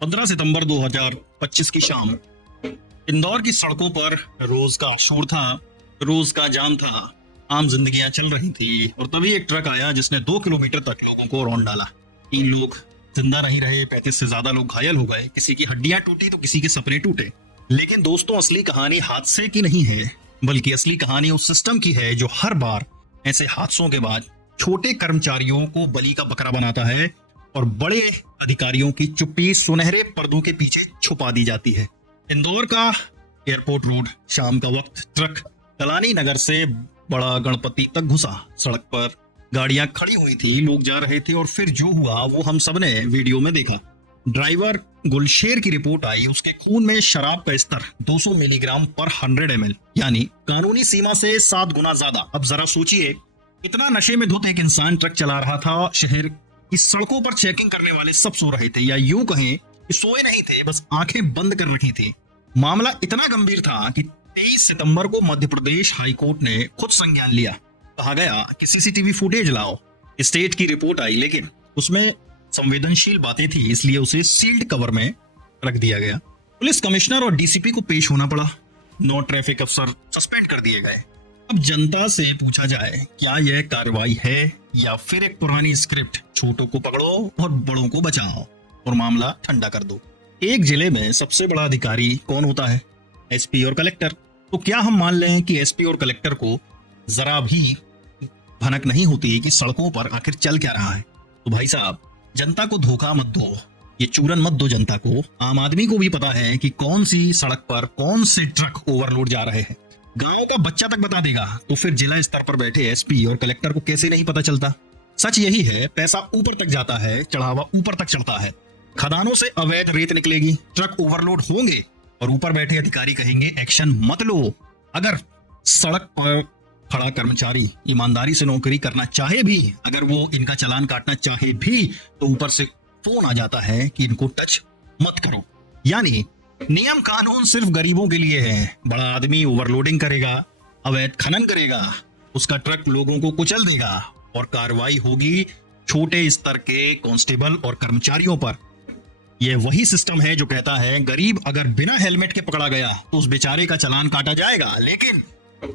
15 सितंबर 2025 की शाम इंदौर की सड़कों पर रोज का शोर था, रोज का जाम था, आम जिंदगियां चल रही थी और तभी एक ट्रक आया जिसने 2 किलोमीटर तक लोगों को रौंद डाला। 3 लोग जिंदा नहीं रहे, 35 से ज्यादा लोग घायल हो गए, किसी की हड्डियां टूटी तो किसी के सपने टूटे। लेकिन दोस्तों, असली कहानी हादसे की नहीं है, बल्कि असली कहानी उस सिस्टम की है जो हर बार ऐसे हादसों के बाद छोटे कर्मचारियों को बलि का बकरा बनाता है और बड़े अधिकारियों की चुप्पी सुनहरे पर्दों के पीछे छुपा दी जाती है। इंदौर का एयरपोर्ट रोड, शाम का वक्त, ट्रक कलानी नगर से बड़ा गणपति तक घुसा। सड़क पर गाड़ियां खड़ी हुई थी, लोग जा रहे थे और फिर जो हुआ वो हम सबने वीडियो में देखा। ड्राइवर गुलशेर की रिपोर्ट आई, उसके खून में शराब का स्तर 200 मिलीग्राम पर 100 ml, यानी कानूनी सीमा से 7 गुना ज्यादा। अब जरा सोचिए, इतना नशे में धुत एक इंसान ट्रक चला रहा था। शहर की सड़कों पर चेकिंग करने वाले सब सो रहे थे, या यूं कहें कि सोए नहीं थे, बस आंखें बंद कर रखी थी। मामला इतना गंभीर था कि 23 सितंबर को मध्य प्रदेश हाईकोर्ट ने खुद संज्ञान लिया। कहा गया कि सीसीटीवी फुटेज लाओ। स्टेट की रिपोर्ट आई, लेकिन उसमें संवेदनशील बातें थी, इसलिए उसे सील्ड कवर में रख दिया गया। पुलिस कमिश्नर और डीसीपी को पेश होना पड़ा। 9 ट्रैफिक अफसर सस्पेंड कर दिए गए। अब जनता से पूछा जाए, क्या यह कार्रवाई है या फिर एक पुरानी स्क्रिप्ट, छोटों को पकड़ो और बड़ों को बचाओ और मामला ठंडा कर दो। एक जिले में सबसे बड़ा अधिकारी कौन होता है? एसपी और कलेक्टर। तो क्या हम मान लें कि एसपी और कलेक्टर को जरा भी भनक नहीं होती कि सड़कों पर आखिर चल क्या रहा है? तो भाई साहब, जनता को धोखा मत दो, ये चूरन मत दो जनता को। आम आदमी को भी पता है कि कौन सी सड़क पर कौन से ट्रक ओवरलोड जा रहे हैं। गांव का बच्चा तक बता देगा, तो फिर जिला स्तर पर बैठे एसपी और कलेक्टर को कैसे नहीं पता चलता? सच यही है, पैसा ऊपर तक जाता है, चढ़ावा ऊपर तक चढ़ता है। खदानों से अवैध रेत निकलेगी, ट्रक ओवरलोड होंगे और ऊपर बैठे अधिकारी कहेंगे एक्शन मत लो। अगर सड़क पर खड़ा कर्मचारी ईमानदारी से नौकरी करना चाहे भी, अगर वो इनका चालान काटना चाहे भी, तो ऊपर से फोन आ जाता है कि इनको टच मत करो। यानी नियम कानून सिर्फ गरीबों के लिए है। बड़ा आदमी ओवरलोडिंग करेगा, अवैध खनन करेगा, उसका ट्रक लोगों को कुचल देगा और कार्रवाई होगी छोटे स्तर के कांस्टेबल और कर्मचारियों पर। यह वही सिस्टम है जो कहता है गरीब अगर बिना हेलमेट के पकड़ा गया तो उस बेचारे का चालान काटा जाएगा, लेकिन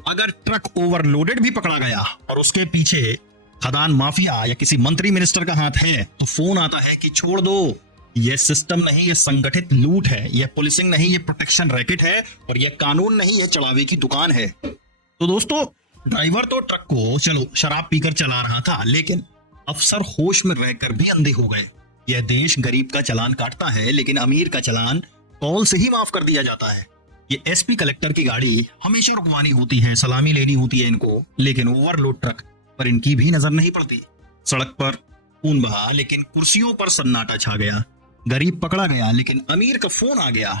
अगर ट्रक ओवरलोडेड भी पकड़ा गया और उसके पीछे खदान माफिया या किसी मंत्री मिनिस्टर का हाथ है, तो फोन आता है कि छोड़ दो, यह सिस्टम नहीं, यह संगठित लूट है, यह पुलिसिंग नहीं, यह प्रोटेक्शन रैकेट है और यह कानून नहीं, यह चढ़ावे की दुकान है। तो दोस्तों, ड्राइवर तो ट्रक को चलो शराब पीकर चला रहा था, लेकिन अफसर होश में रहकर भी अंधे हो गए। यह देश गरीब का चालान काटता है, लेकिन अमीर का चालान कॉल से ही माफ कर दिया जाता है। ये एसपी कलेक्टर की गाड़ी हमेशा रुकवानी होती है, सलामी लेनी होती है इनको, लेकिन ओवरलोड ट्रक पर इनकी भी नजर नहीं पड़ती। सड़क पर खून बहा, लेकिन कुर्सियों पर सन्नाटा छा गया। गरीब पकड़ा गया, लेकिन अमीर का फोन आ गया।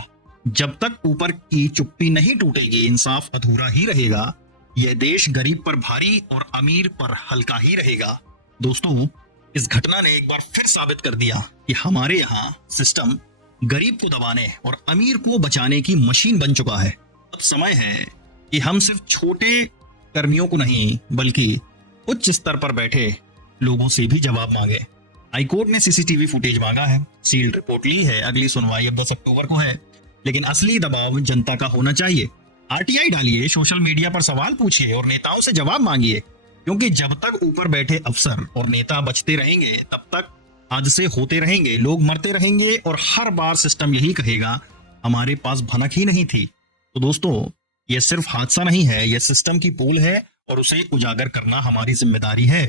जब तक ऊपर की चुप्पी नहीं टूटेगी, इंसाफ अधूरा ही रहेगा। यह देश गरीब पर भारी और अमीर पर हल्का ही रहेगा। दोस्तों, इस घटना ने एक बार फिर साबित कर दिया कि हमारे यहाँ सिस्टम गरीब को दबाने और अमीर को बचाने की मशीन बन चुका है। अब समय है कि हम सिर्फ छोटे कर्मियों को नहीं, बल्कि उच्च स्तर पर बैठे लोगों से भी जवाब मांगे। हाईकोर्ट ने सीसीटीवी फुटेज मांगा है, सील्ड रिपोर्ट ली है, अगली सुनवाई अब 10 अक्टूबर को है, लेकिन असली दबाव जनता का होना चाहिए। आरटीआई डालिए, सोशल मीडिया पर सवाल पूछिए और नेताओं से जवाब मांगिए, क्योंकि जब तक ऊपर बैठे अफसर और नेता बचते रहेंगे, तब तक हादसे होते रहेंगे, लोग मरते रहेंगे और हर बार सिस्टम यही कहेगा हमारे पास भनक ही नहीं थी। तो दोस्तों, यह सिर्फ हादसा नहीं है, यह सिस्टम की पोल है और उसे उजागर करना हमारी जिम्मेदारी है।